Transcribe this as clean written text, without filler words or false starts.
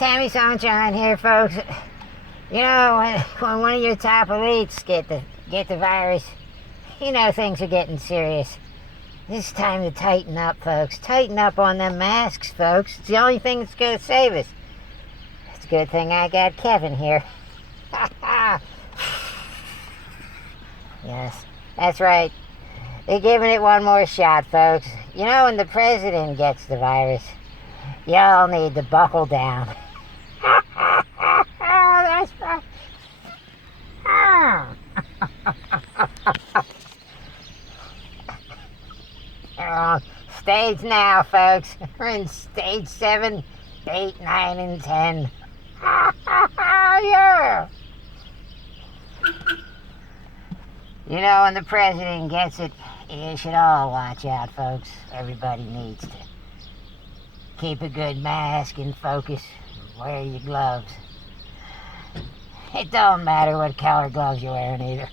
Sammy Sunshine here, folks. You know, when one of your top elites get the virus, you know things are getting serious. It's time to tighten up, folks. Tighten up on them masks, folks. It's the only thing that's going to save us. It's a good thing I got Kevin here. Yes, that's right. They're giving it one more shot, folks. You know, when the president gets the virus, y'all need to buckle down. That's right. We're on stage now, folks. We're in stage 7, 8, 9, and 10. Yeah. You know, when the president gets it, you should all watch out, folks. Everybody needs to keep a good mask and focus. Wear your gloves. It don't matter what color gloves you're wearing either.